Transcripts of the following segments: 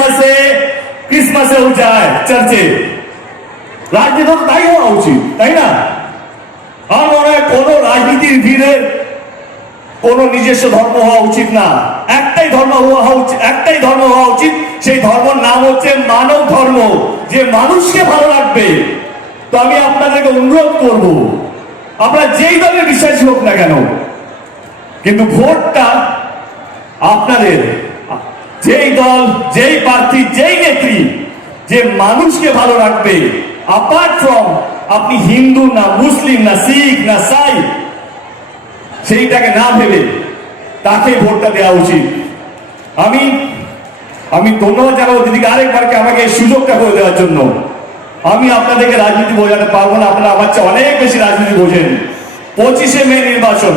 ক্রিসমাসে ক্রিসমাসেও যায় চার্চে। রাজনীতি তাই হওয়া উচিত, তাই না? আমার মনে হয় কোনো রাজনীতির ভিড়ের কোনো নিজস্ব ধর্ম হওয়া উচিত না। একটাই ধর্ম হওয়া উচিত, একটাই ধর্ম হওয়া উচিত, সেই ধর্মের নাম হচ্ছে মানব ধর্ম। যে মানুষকে ভালো রাখবে তো আমি আপনাদেরকে অনুরোধ করব, আপনারা যেই দলে বিশ্বাসী হোক না কেন, কিন্তু ভোটটা আপনাদের। যেই দল, যেই প্রার্থী, যেই নেত্রী যে মানুষকে ভালো রাখবে অ্যাপার্ট ফ্রম আপনি হিন্দু না মুসলিম না শিখ না সাই, সেইটাকে না ভেবে তাকে ভোটটা দেওয়া উচিত। আমি আমি ধন্যবাদ জানাব দিদিকে আরেকবারকে আমাকে এই সুযোগটা করে দেওয়ার জন্য। আমি আপনাদেরকে রাজনীতি বোঝাতে পারব না, আপনারা আমার চেয়ে অনেক বেশি রাজনীতি বোঝেন। পঁচিশে মে নির্বাচন।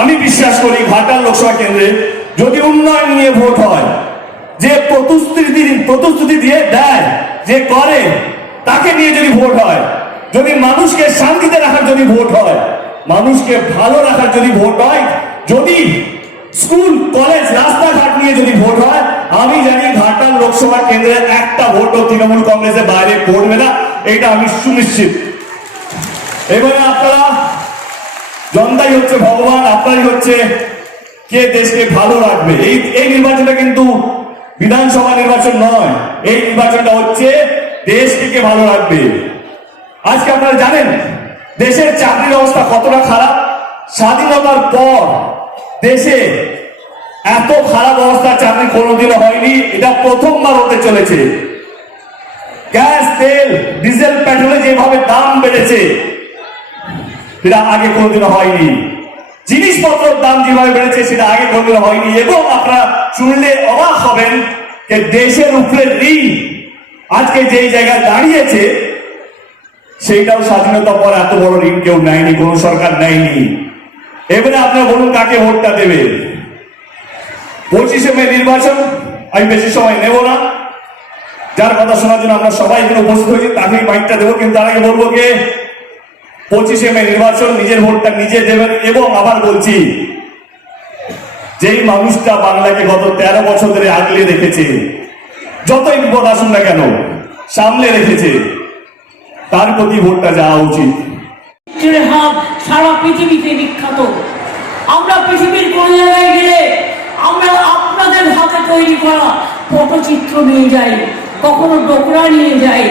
আমি বিশ্বাস করি ঘাটাল লোকসভা কেন্দ্রে যদি উন্নয়ন নিয়ে ভোট হয়, যে প্রতিশ্রুতি প্রতিশ্রুতি দিয়ে দেয়, যে করে, তাকে নিয়ে যদি ভোট হয়, যদি মানুষকে শান্তিতে রাখার যদি ভোট হয়, মানুষকে ভালো রাখার যদি ভোট হয়, যদি স্কুল, কলেজ, রাস্তাঘাট নিয়ে যদি ভোট হয়, আমি জানি ঘাটাল লোকসভা কেন্দ্রে একটা ভোটও তৃণমূল কংগ্রেসের বাইরে পড়বে না, এটা আমি সুনিশ্চিত। এবারে আপনারা, জনতাই হচ্ছে ভগবান, আপনারই হচ্ছে কে দেশকে ভালো রাখবে? এই এই নির্বাচনটা কিন্তু বিধানসভা নির্বাচন নয়। এই নির্বাচনটা হচ্ছে দেশকে কে ভালো রাখবে। আজকে আপনারা জানেন, দেশের চাকরির অবস্থা কতটা খারাপ? স্বাধীনতার পর দেশে এত খারাপ অবস্থা, চাকরি কোনোদিনও হয়নি। এটা প্রথমবার হতে চলেছে। গ্যাস, তেল, ডিজেল পেট্রোলে যেভাবে দাম বেড়েছে সেটা আগে কোনোদিনও হয়নি। জিনিসপত্রের দাম যেভাবে বেড়েছে, সেটা আগে কোনোদিনও হয়নি। এবং আপনারা শুনলে অবাক হবেন যে দেশের উপরে ঋণ আজকে যেই জায়গায় দাঁড়িয়েছে, সেইটাও স্বাধীনতা পর এত বড় ঋণ কেউ নেয়নি, কোন সরকার নেয়নি। এবারে আপনারা বলুন, কাকে ভোটটা দেবে? পঁচিশে মে নির্বাচন, আমি বেশি সময় নেব না। যার কথা শোনার জন্য আমরা সবাই এখানে উপস্থিত হয়েছি, তাকেই মাইকটা দেবো, কিন্তু তার আগে বলব কে? পঁচিশে মে নির্বাচন, নিজের ভোটটা নিজে দেবেন এবং আবার বলছি, যেই মানুষটা বাংলাকে গত তেরো বছর ধরে আগলে রেখেছে যতই বিপদ আসুন না কেন, সামলে রেখেছে, তার প্রতি ভোটটা যাওয়া উচিত। হাত, সারা পৃথিবীতে বিখ্যাত। আমরা পৃথিবীর কোন জায়গায় গেলে আমরা আপনাদের হাতে তৈরি করা পটচিত্র নিয়ে যাই, কখনো ডোকরা নিয়ে যাই,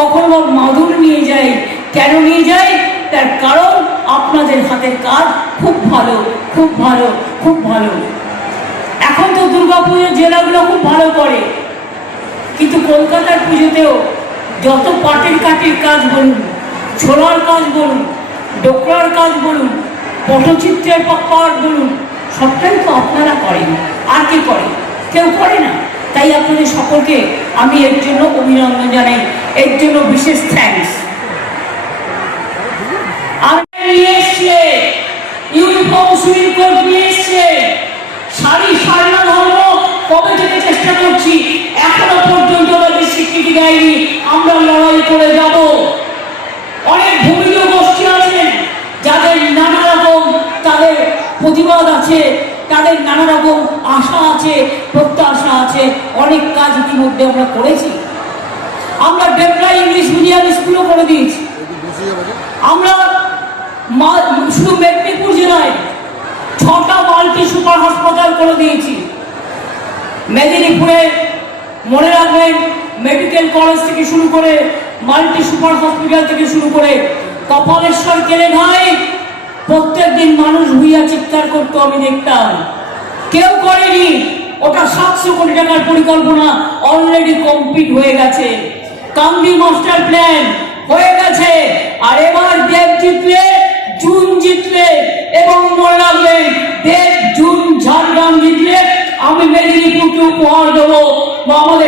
কখনো মাদুর নিয়ে যাই, কেন নিয়ে যাই? তার কারণ আপনাদের হাতের কাজ খুব ভালো খুব ভালো খুব ভালো। এখন তো দুর্গাপুজোর জেলাগুলো খুব ভালো করে। কিন্তু কলকাতার পুজোতেও যত পাটের কাটির কাজ বলুন, ছোলার কাজ বলুন, ডোকরার কাজ বলুন, পটচিত্রের পাট বলুন, সবটাই তো আপনারা করেন। আর কে করে? কেউ করে না। তাই আপনাদের সকলকে আমি এর জন্য অভিনন্দন জানাই। এর জন্য বিশেষ থ্যাঙ্কস আমি নিয়ে এসছে ইউনিফর্ম সুইং কোড নিয়ে এসছে শাড়ি সারনা ধর্ম কবে থেকে চেষ্টা করছি। এখনও পর্যন্ত তাদের স্বীকৃতি দেয়নি। আমরা লড়াই করে যাব। অনেক ভূমিকীয় গোষ্ঠী আছেন যাদের নানা রকম তাদের প্রতিবাদ আছে, তাদের নানা রকম আশা আছে, প্রত্যাশা আছে, অনেক কাজ ইতিমধ্যে আমরা করেছি। আমরা ডেমরা ইংলিশ মিডিয়াম স্কুলও করে দিয়েছি। আমরা শুধু মেদিনীপুর জেলায় ছটা মাল্টি সুপার হাসপাতাল করে দিয়েছি। মেদিনীপুরে মনে রাখবেন, মেডিকেল কলেজ থেকে শুরু করে মাল্টি সুপার হসপিটাল থেকে শুরু করে কপালেশ্বর কেলে ভাই, প্রত্যেক দিন মানুষ ভুইয়া চিৎকার করতো, আমি দেখতাম। কেউ করেনি, ওটা সাতশো কোটি টাকার পরিকল্পনা অলরেডি কমপ্লিট হয়ে গেছে। কান্দি মাস্টার প্ল্যান হয়ে গেছে। আর এবার দেব জিতলে, জুন জিতলে, এবং জিতলে আমি মেদিনীপুরকে উপহার দেবো। বা আমাদের